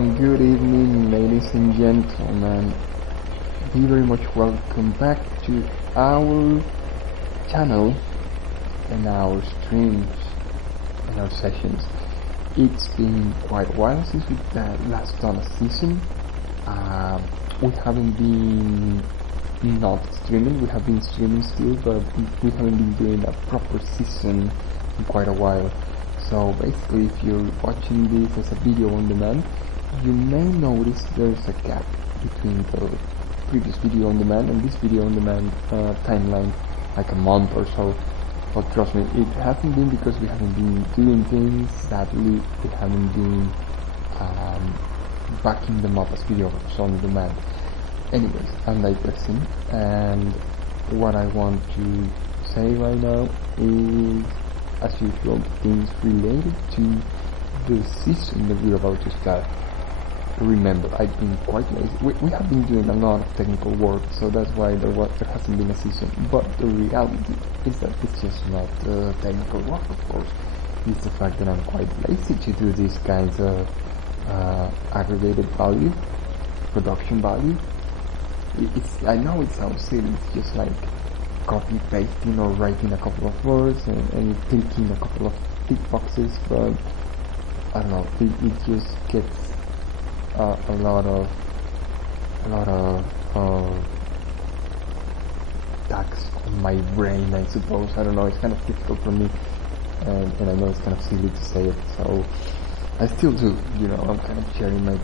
and good evening, ladies and gentlemen. Be very much welcome back to our channel and our streams and our sessions. It's been quite a while since we last done a season. We haven't been not streaming, we have been streaming still, but we haven't been doing a proper season in quite a while. So basically, if you're watching this as a video on demand, you may notice there's a gap between the previous video on demand and this video on demand timeline, like a month or so. But trust me, it hasn't been because we haven't been doing things. Sadly, we haven't been backing them up as videos on demand. Anyways, I'm digressing, and what I want to say right now is, as usual, things related to the season that we're about to start. Remember, I've been quite lazy. We have been doing a lot of technical work, so that's why there hasn't been a season. But the reality is that it's just not technical work, of course. It's the fact that I'm quite lazy to do these kinds of aggregated value, production value. I know it sounds silly, it's just like copy pasting or writing a couple of words and clicking a couple of tick boxes, but I don't know, it just gets a lot of tax on my brain, I suppose. I don't know, it's kind of difficult for me, and I know it's kind of silly to say it, so I still do, you know, I'm kind of sharing my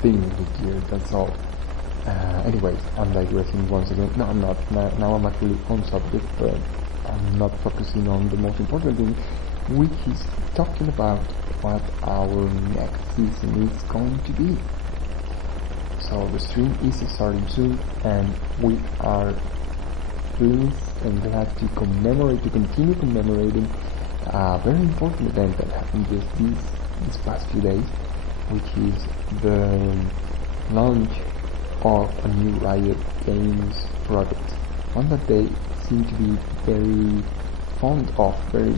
thing with you, that's all. Anyways, I'm digressing once again. No, I'm not. Now I'm actually on subject, but I'm not focusing on the most important thing, which is talking about what our next season is going to be. So the stream is starting soon, and we are pleased and glad to continue commemorating a very important event that happened just these past few days, which is the launch of a new Riot Games product, one that they seem to be very fond of, very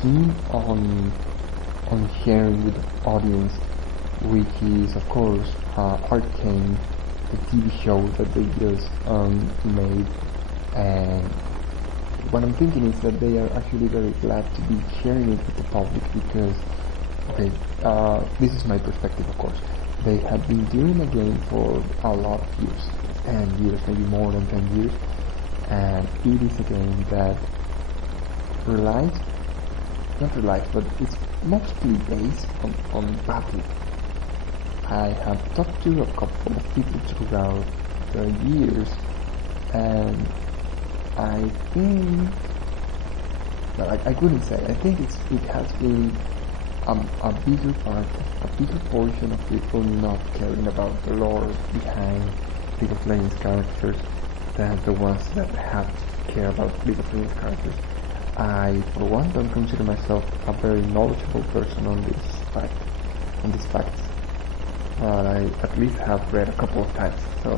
keen on sharing with the audience, which is of course Arcane, the TV show that they just made. And what I'm thinking is that they are actually very glad to be sharing it with the public because, okay, this is my perspective, of course. They have been doing a game for a lot of years, 10 years, maybe more than 10 years, and it is a game that but it's mostly based on battle. I have talked to a couple of people throughout the years, and I think, I couldn't say, I think it has been a bigger portion of people not caring about the lore behind League of Legends characters than the ones that have to care about League of Legends characters. I, for one, don't consider myself a very knowledgeable person on these facts, but I at least have read a couple of times, so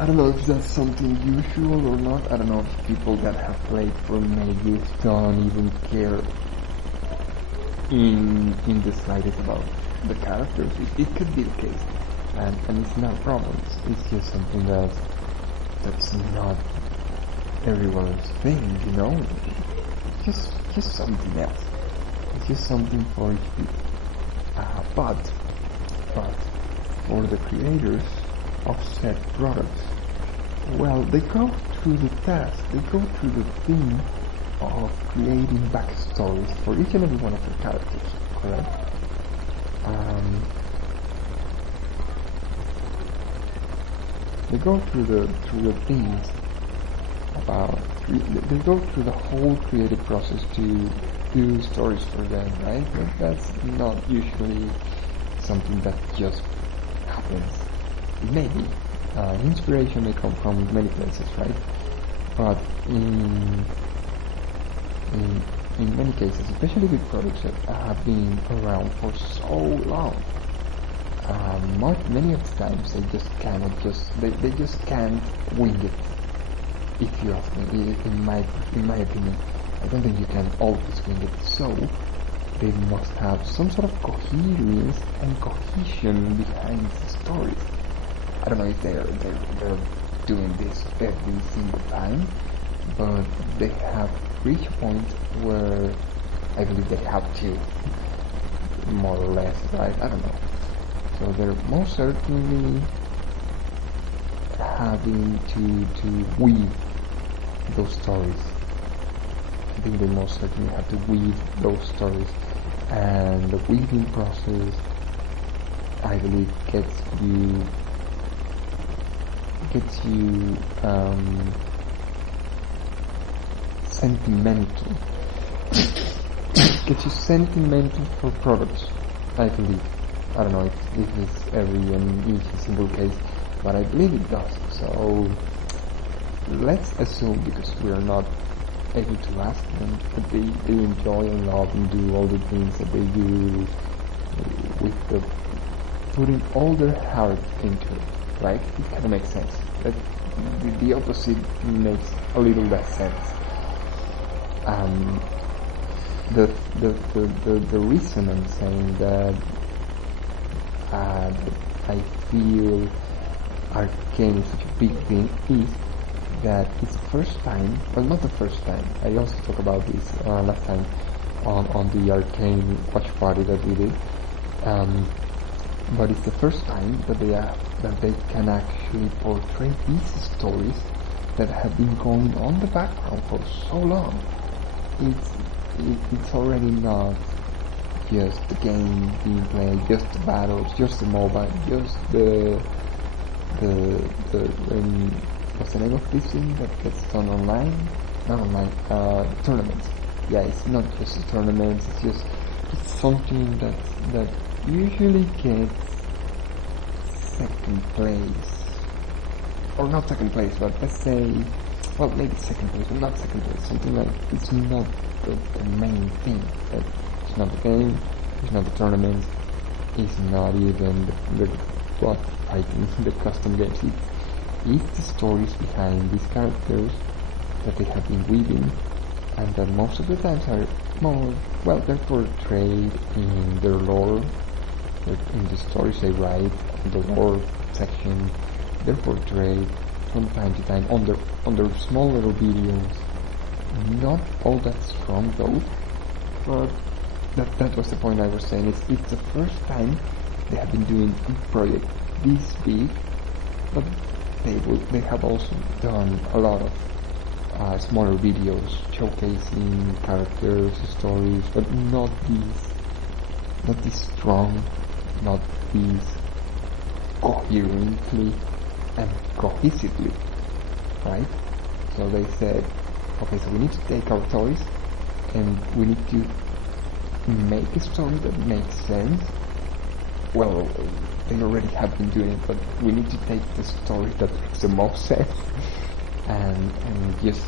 I don't know if that's something usual or not. I don't know if people that have played for many years don't even care in the slightest about the characters. It could be the case, and it's not a problem. It's just something that's not everyone's thing, you know. It's just something else. It's just something for each people. But for the creators of said products, well, they go through the task, they go through the thing of creating backstories for each and every one of their characters, correct? They go through the things about, they go through the whole creative process to do stories for them, right? But that's not usually something that just happens. It may be. Inspiration may come from many places, right? But in many cases, especially with products that have been around for so long, many of the times they just cannot they just can't wing it. if you ask me, in my opinion, I don't think you can always wing it. So they must have some sort of coherence and cohesion behind the stories. I don't know if they're doing this every single time, but they have reached a point where I believe they have to, more or less, right? I don't know. So they're most certainly having to weave those stories. I think they most certainly have to weave those stories, and the weaving process, I believe, gets you sentimental. Gets you sentimental for products, I believe. I don't know if it's every and each single case, but I believe it does. So let's assume, because we are not able to ask them, that they enjoy and love and do all the things that they do with the putting all their heart into it, right? It kind of makes sense. But the opposite makes a little less sense. The reason I'm saying that I feel Arcane is such a big thing is that it's the first time, well, not the first time, I also talked about this last time on the Arcane watch party that we did, but it's the first time that they can actually portray these stories that have been going on in the background for so long. It's already not just the game being played, just the battles, just the mobile, just the what's the name of this thing that gets done online? Not online, tournaments. Yeah, it's not just the tournaments, it's something that usually gets second place. Or not second place, but let's say, well, maybe second place, but not second place. Something like, it's not the main thing. It's not the game, it's not the tournaments, it's not even the plot fighting, the custom games. It's the stories behind these characters that they have been weaving, and that most of the times are more, well, they're portrayed in their lore, in the stories they write, in the lore section. They're portrayed from time to time on their small little videos. Not all that strong though, but that was the point I was saying. It's the first time they have been doing a project this big, but they have also done a lot of smaller videos showcasing characters, stories, but not these strong, not these coherently and cohesively, right? So they said, okay, so we need to take our toys and we need to make a story that makes sense. Well, they already have been doing it, but we need to take the story that makes the most sense and just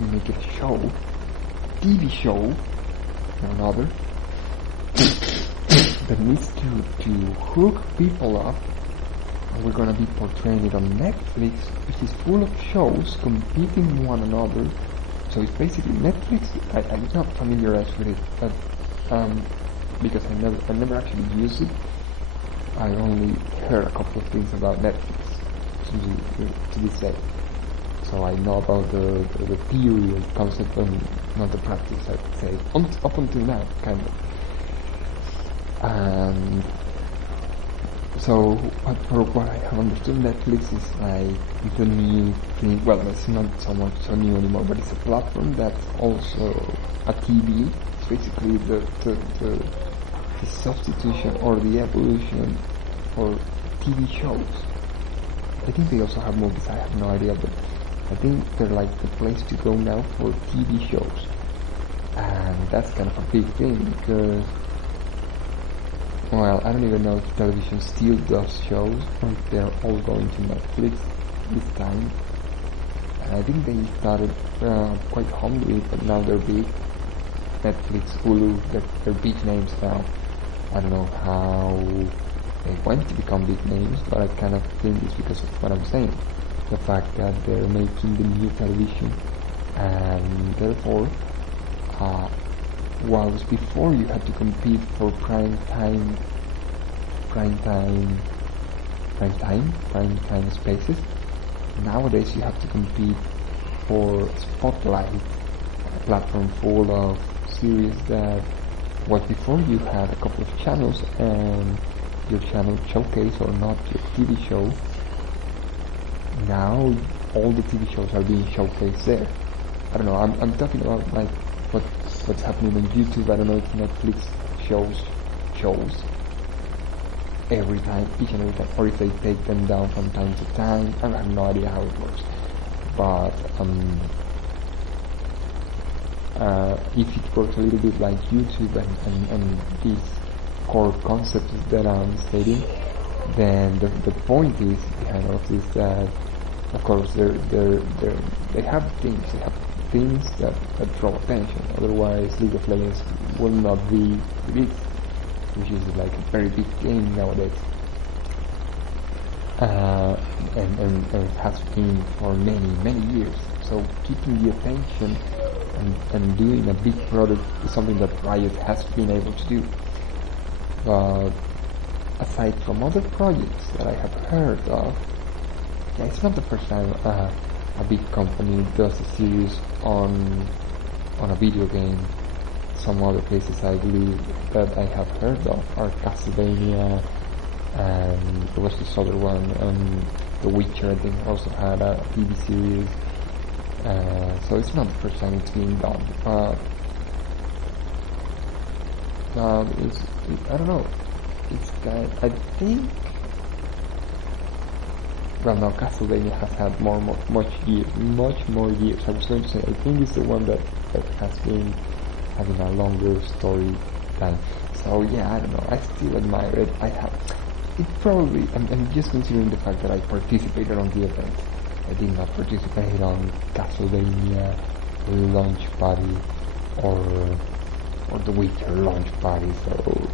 make it a show, TV show, or another, that needs to hook people up. And we're gonna be portraying it on Netflix, which is full of shows competing one another. So it's basically Netflix. I'm not familiarized with it, but because I never actually used it. I only heard a couple of things about Netflix to this day. So I know about the theory and concept and not the practice, I would say, up until now, kind of. And so, for what I have understood, Netflix is like the new thing. Well, it's not so much so new anymore, but it's a platform that's also a TV. It's basically the substitution or the evolution for TV shows. I think they also have movies, I have no idea, but I think they're like the place to go now for TV shows. And that's kind of a big thing because, well, I don't even know if television still does shows or if they're all going to Netflix this time. And I think they started quite humbly, but now they're big. Netflix, Hulu, they're big names now. I don't know how they went to become big names, but I kind of think it's because of what I'm saying. the fact that they're making the new television, and therefore, whilst before you had to compete for prime time spaces, nowadays you have to compete for Spotlight, a platform full of series that was before you had a couple of channels and your channel showcase or not your TV show. Now all the TV shows are being showcased there. I don't know, I'm talking about like what's happening on YouTube. I don't know if Netflix shows every time, each and every time, or if they take them down from time to time. I have no idea how it works. But if it works a little bit like YouTube and these core concepts that I'm stating, then the point is behind all of this that, of course, they have things that draw attention. Otherwise, League of Legends will not be released, which is like a very big game nowadays, and it has been for many years. So keeping the attention and doing a big product is something that Riot has been able to do. But aside from other projects that I have heard of, yeah, it's not the first time a big company does a series on a video game. Some other places I believe that I have heard of are Castlevania, and there was this other one, The Witcher, I think also had a TV series. So it's not the first time it's being done, but I don't know. It's I think. Well, no, Castlevania has had much more years. I was going to say, I think it's the one that has been having a longer story time. So yeah, I don't know. I still admire it. It probably. I'm just considering the fact that I participated on the event. I did not participate on Castlevania launch party or the Witcher launch party. So,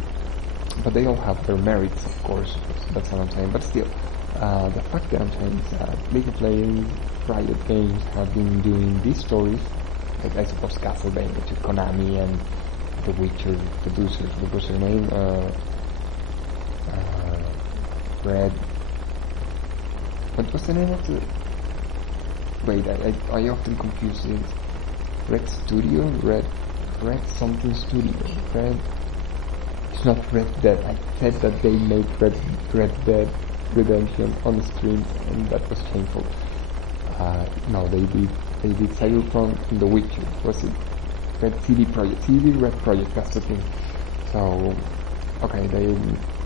but they all have their merits, of course. That's what I'm saying. But still, the fact that I'm saying is that League of Legends, Riot Games have been doing these stories, like I suppose Castlevania to Konami and the Witcher producers. What was their name? Red. What was the name of the? Wait, I often confuse things. Red Studio? Red something Studio. Red... It's not Red Dead. I said that they made Red Dead Redemption on the stream, and that was shameful. No, they did Cyberpunk and The Witcher. Was it Red CD Projekt, that's the thing. So, okay,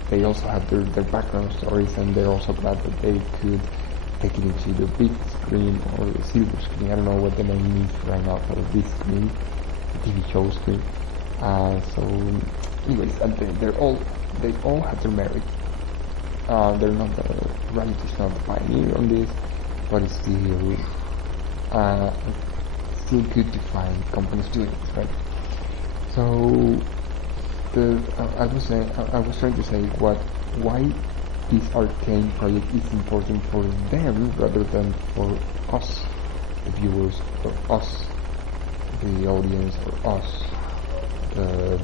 they also have their background stories, and they're also glad that they could take it into the big screen or the silver screen. I don't know what the name is right now for the big screen, TV show screen. So, anyways, they all have their merit. They're not Riot is not the pioneer on this, but it's still good to find companies doing it, right? So, I was trying to say why this Arcane project is important for them rather than for us, the viewers, for us, the audience, for us, the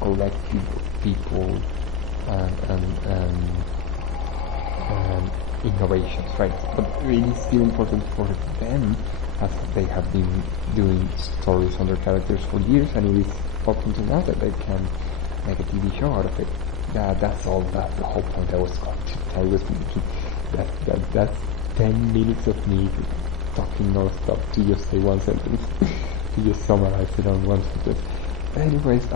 collective people and innovations, right? But it is still important for them, as they have been doing stories on their characters for years, and it is up until now that they can make a TV show out of it. That's all. That's the whole point I was going to tell. Was that's 10 minutes of me talking non-stop to just say one sentence, to just summarize it on one sentence. But anyways,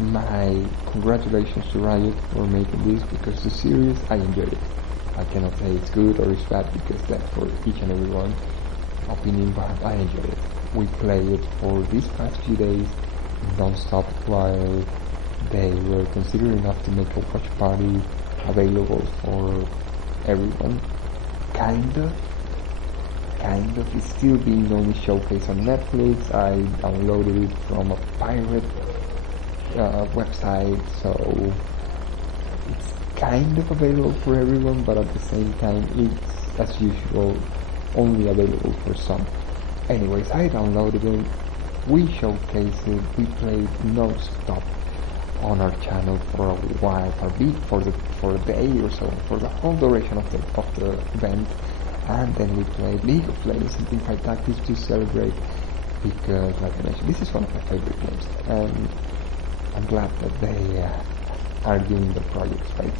my congratulations to Riot for making this, because the series, I enjoyed it. I cannot say it's good or it's bad, because that's for each and every one opinion, but I enjoyed it. We played it for these past few days non-stop while they were considering enough to make a watch party available for everyone. Kind of. It's still being only showcased on Netflix. I downloaded it from a pirate website, so it's kind of available for everyone, but at the same time it's, as usual, only available for some. Anyways, I downloaded it, we showcased it, we played non-stop on our channel for a while, for a day or so, for the whole duration of the event, and then we played League of Legends and Teamfight Tactics to celebrate, because, like I mentioned, this is one of my favorite games, and I'm glad that they are doing the projects right,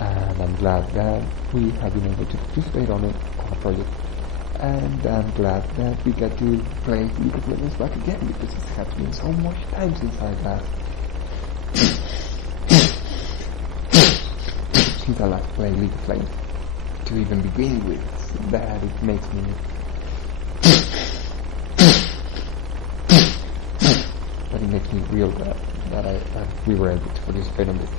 and I'm glad that we have been able to participate on a project, and I'm glad that we get to play League of Legends back again, because it has been so much time since I last played League of Legends, to even begin with, that it makes me real glad that we were able to participate on this.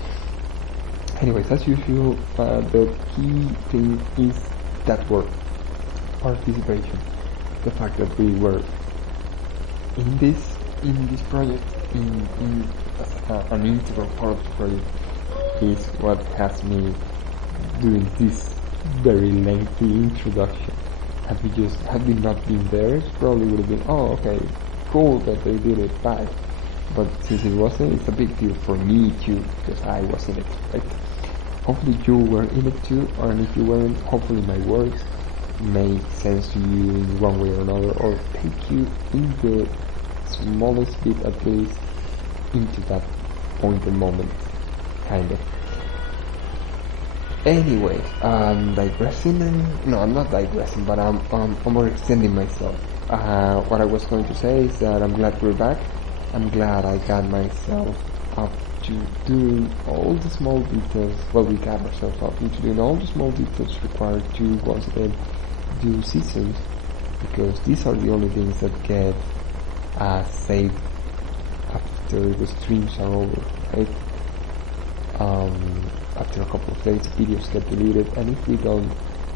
Anyways, as usual, the key thing is that word, participation. The fact that we were in this project, in an integral part of the project, is what has me doing this very lengthy introduction. Had we not been there, it probably would have been, oh, okay, cool that they did it, bye. But since it wasn't, it's a big deal for me too, because I was in it, right? Hopefully you were in it too, and if you weren't, hopefully my words make sense to you in one way or another, or take you in the smallest bit at least into that point or moment, kind of. Anyways, I'm digressing, no, I'm not digressing, but I'm overextending myself. What I was going to say is that I'm glad we're back. I'm glad I got myself up to doing all the small details, well, we got ourselves up into doing all the small details required to once again do seasons, because these are the only things that get saved after the streams are over, right? After a couple of days, videos get deleted, and if we don't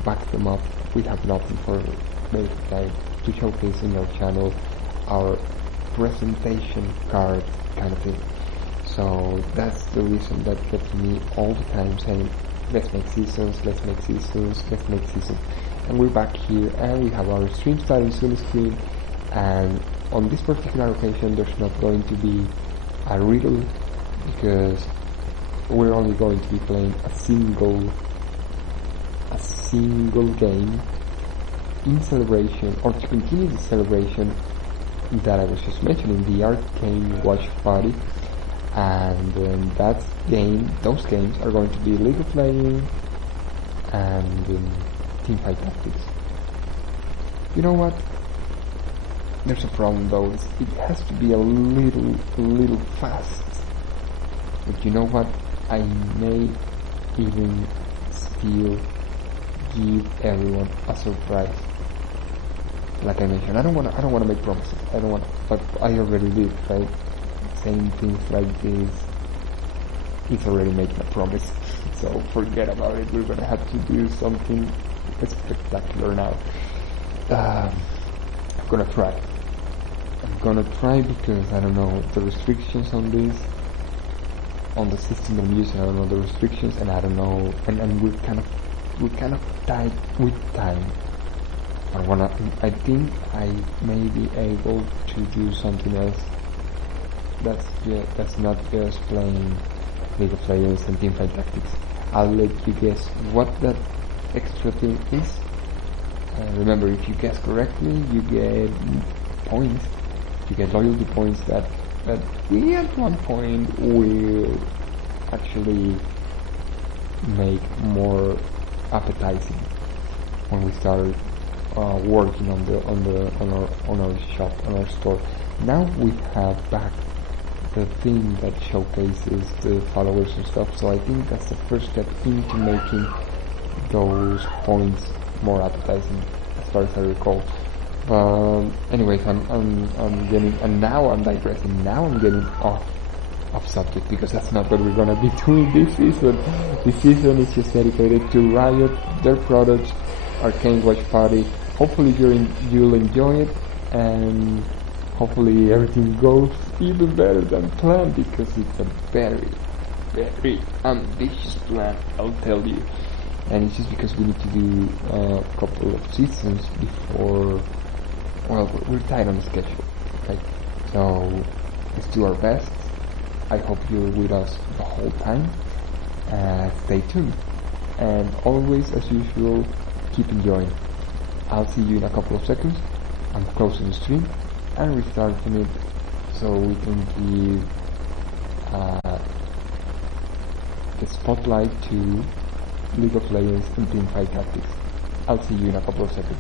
back them up, we have nothing for to showcase in our channel, our presentation card kind of thing. So that's the reason that gets me all the time saying, let's make seasons, and we're back here, and we have our stream starting soon screen, and on this particular occasion there's not going to be a riddle, because we're only going to be playing a single game in celebration, or to continue the celebration that I was just mentioning, the Arcane Watch Party. And those games are going to be League of Legends and Teamfight Tactics. You know what? There's a problem though. It has to be a little fast. But you know what? I may even still give everyone a surprise. Like I mentioned, I don't wanna make promises. But I already did, right? Saying things like this is already making a promise. So forget about it. We're gonna have to do something spectacular now. I'm gonna try because I don't know the restrictions on this, on the system I'm using. I don't know the restrictions, and I don't know, and we're kind of tight with time. I think I may be able to do something else. That's not just playing League of Legends and Teamfight Tactics. I'll let you guess what that extra thing is. Remember, if you guess correctly, you get points. You get loyalty points that we at one point will actually make more appetizing when we start working on our shop, on our store. Now we have back the thing that showcases the followers and stuff, so I think that's the first step into making those points more appetizing, as far as I recall. But anyways, I'm getting, and now I'm digressing. Now I'm getting off subject, because that's not what we're gonna be doing this season. This season is just dedicated to Riot, their products, Arcane Watch Party. Hopefully you'll enjoy it, and hopefully everything goes even better than planned, because it's a very, very ambitious plan, I'll tell you. And it's just because we need to do a couple of seasons before, well, we're tight on the schedule, okay? So let's do our best. I hope you're with us the whole time. Stay tuned. And always, as usual, keep enjoying. I'll see you in a couple of seconds. I'm closing the stream and restarting it so we can give the spotlight to League of Legends and Teamfight Tactics. I'll see you in a couple of seconds.